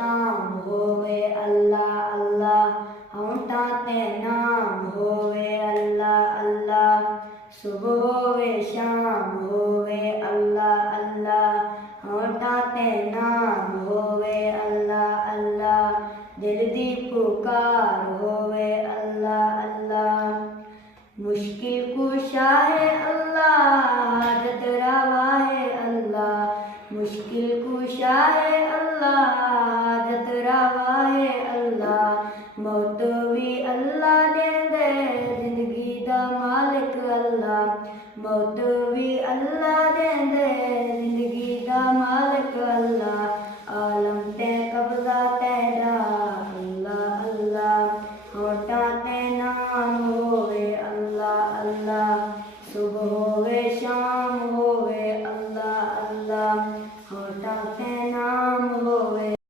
शाम होवे अल्लाह अल्लाह होंठा ते नाम होवे अल्लाह अल्लाह सुबह होवे शाम होवे अल्लाह अल्लाह होंठा ते नाम होवे अल्लाह अल्लाह दिल दी पुकार होवे अल्लाह अल्लाह मुश्किल कुशा है अल्लाह जतरावा है अल्लाह मुश्किल कुशा है अल्लाह जतरावा है अल्लाह मौत भी अल्लाह देंदे जिंदगी दा मालिक अल्लाह मौत भी अल्लाह देंदे जिंदगी दा मालिक अल्लाह आलम ते कब्जा ते